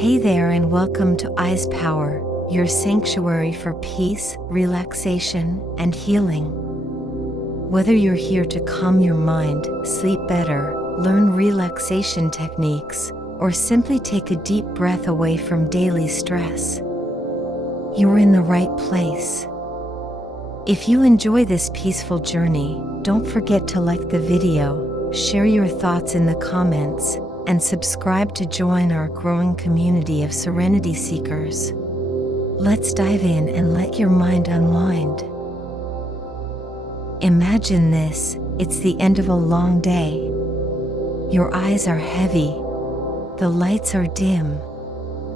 Hey there and welcome to Eyes Power, your sanctuary for peace, relaxation, and healing. Whether you're here to calm your mind, sleep better, learn relaxation techniques, or simply take a deep breath away from daily stress, you're in the right place. If you enjoy this peaceful journey, don't forget to like the video, share your thoughts in the comments, and subscribe to join our growing community of serenity seekers. Let's dive in and let your mind unwind. Imagine this, it's the end of a long day. Your eyes are heavy, the lights are dim,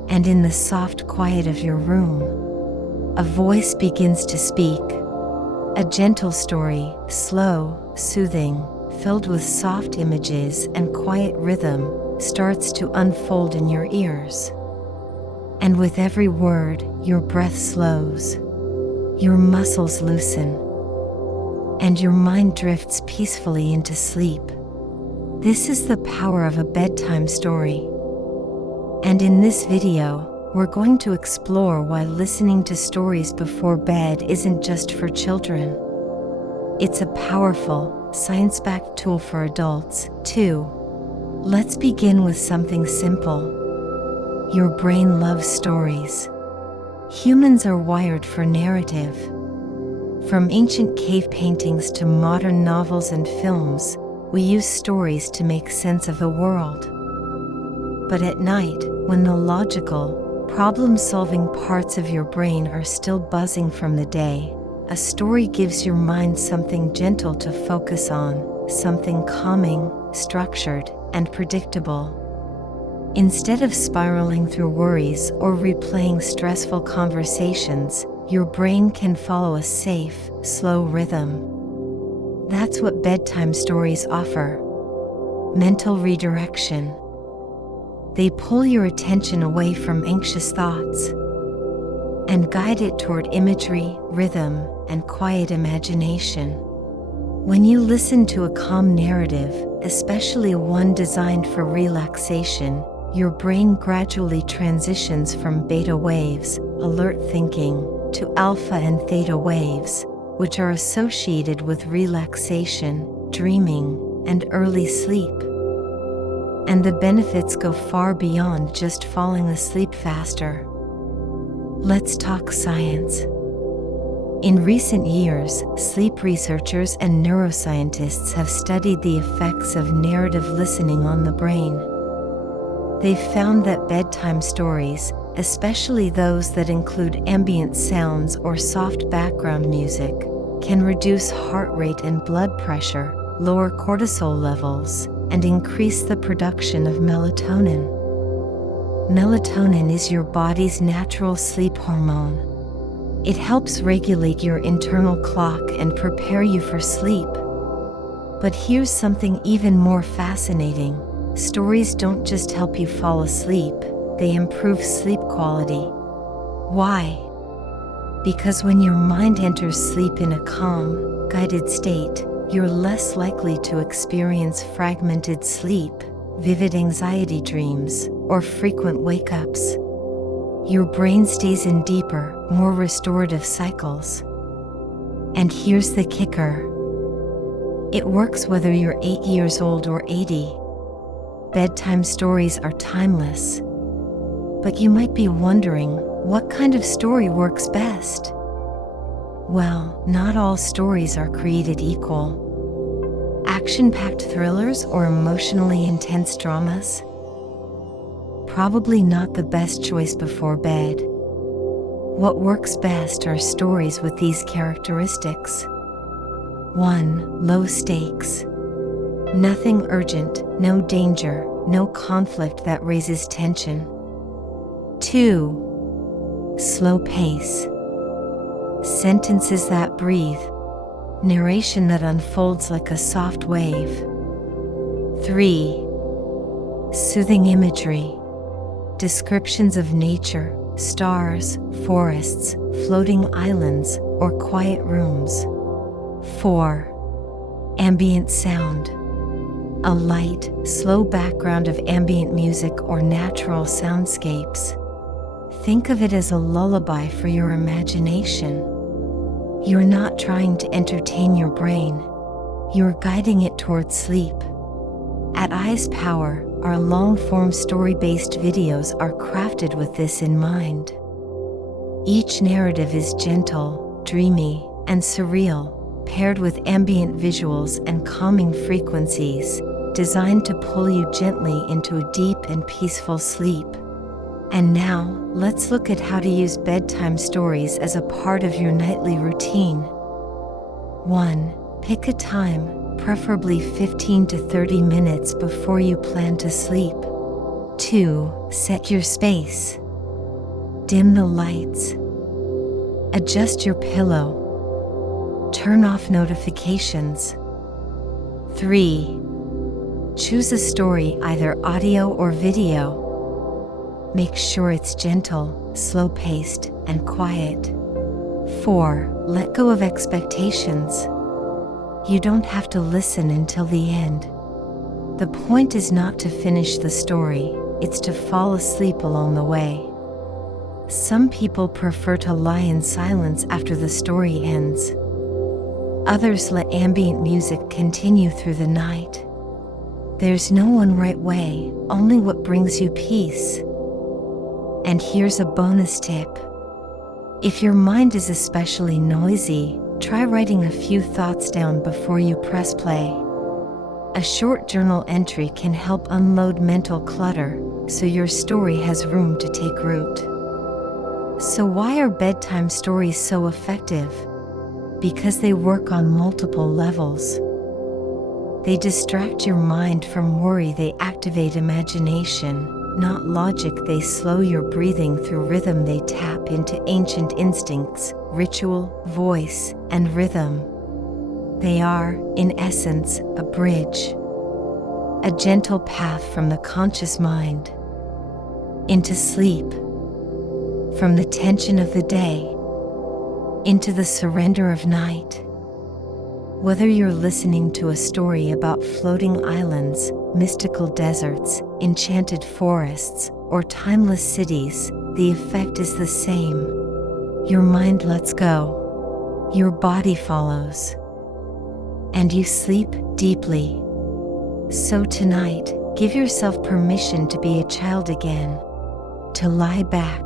and in the soft quiet of your room, a voice begins to speak. A gentle story, slow, soothing, filled with soft images and quiet rhythm, starts to unfold in your ears. And with every word, your breath slows, your muscles loosen, and your mind drifts peacefully into sleep. This is the power of a bedtime story. And in this video, we're going to explore why listening to stories before bed isn't just for children. It's a powerful, science-backed tool for adults, too. Let's begin with something simple. Your brain loves stories. Humans are wired for narrative. From ancient cave paintings to modern novels and films, we use stories to make sense of the world. But at night, when the logical, problem-solving parts of your brain are still buzzing from the day, a story gives your mind something gentle to focus on, something calming, structured, and predictable. Instead of spiraling through worries or replaying stressful conversations, your brain can follow a safe, slow rhythm. That's what bedtime stories offer. Mental redirection. They pull your attention away from anxious thoughts and guide it toward imagery, rhythm, and quiet imagination. When you listen to a calm narrative, especially one designed for relaxation, your brain gradually transitions from beta waves, alert thinking, to alpha and theta waves, which are associated with relaxation, dreaming, and early sleep. And the benefits go far beyond just falling asleep faster. Let's talk science. In recent years, sleep researchers and neuroscientists have studied the effects of narrative listening on the brain. They've found that bedtime stories, especially those that include ambient sounds or soft background music, can reduce heart rate and blood pressure, lower cortisol levels, and increase the production of melatonin. Melatonin is your body's natural sleep hormone. It helps regulate your internal clock and prepare you for sleep. But here's something even more fascinating. Stories don't just help you fall asleep, they improve sleep quality. Why? Because when your mind enters sleep in a calm, guided state, you're less likely to experience fragmented sleep, vivid anxiety dreams, or frequent wake-ups. Your brain stays in deeper, more restorative cycles. And here's the kicker. It works whether you're 8 years old or 80. Bedtime stories are timeless. But you might be wondering, what kind of story works best? Well, not all stories are created equal. Action-packed thrillers or emotionally intense dramas? Probably not the best choice before bed. What works best are stories with these characteristics. 1. Low stakes. Nothing urgent, no danger, no conflict that raises tension. 2. Slow pace. Sentences that breathe. Narration that unfolds like a soft wave. 3. Soothing imagery. Descriptions of nature, stars, forests, floating islands, or quiet rooms. 4. Ambient sound. a light, slow background of ambient music or natural soundscapes. Think of it as a lullaby for your imagination. You're not trying to entertain your brain. You're guiding it towards sleep. At Eyes Power, our long-form story-based videos are crafted with this in mind. Each narrative is gentle, dreamy, and surreal, paired with ambient visuals and calming frequencies, designed to pull you gently into a deep and peaceful sleep. And now, let's look at how to use bedtime stories as a part of your nightly routine. 1. Pick a time, preferably 15 to 30 minutes before you plan to sleep. 2. Set your space. Dim the lights. Adjust your pillow. Turn off notifications. 3. Choose a story, either audio or video. Make sure it's gentle, slow-paced, and quiet. 4. Let go of expectations. You don't have to listen until the end. The point is not to finish the story, it's to fall asleep along the way. Some people prefer to lie in silence after the story ends. Others let ambient music continue through the night. There's no one right way, only what brings you peace. And here's a bonus tip. If your mind is especially noisy, try writing a few thoughts down before you press play. A short journal entry can help unload mental clutter, so your story has room to take root. So why are bedtime stories so effective? Because they work on multiple levels. They distract your mind from worry, they activate imagination, not logic, they slow your breathing through rhythm, they tap into ancient instincts, ritual, voice, and rhythm. They are, in essence, a bridge. A gentle path from the conscious mind into sleep, from the tension of the day into the surrender of night. Whether you're listening to a story about floating islands, mystical deserts, enchanted forests, or timeless cities, the effect is the same. Your mind lets go. Your body follows. And you sleep deeply. So tonight, give yourself permission to be a child again. To lie back.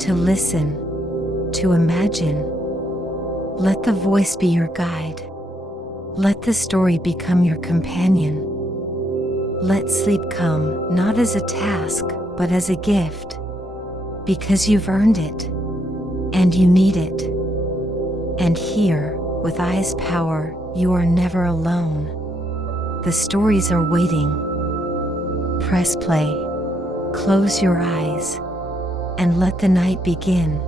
To listen. To imagine. Let the voice be your guide. Let the story become your companion. Let sleep come, not as a task, but as a gift. Because you've earned it. And you need it. And here, with Eyes Power, you are never alone. The stories are waiting. Press play. Close your eyes. And let the night begin.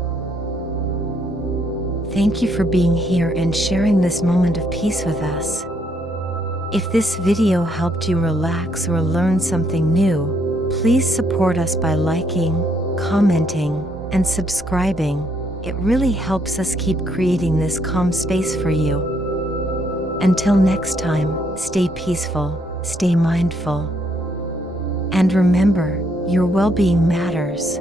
Thank you for being here and sharing this moment of peace with us. If this video helped you relax or learn something new, please support us by liking, commenting, and subscribing. It really helps us keep creating this calm space for you. Until next time, stay peaceful, stay mindful. And remember, your well-being matters.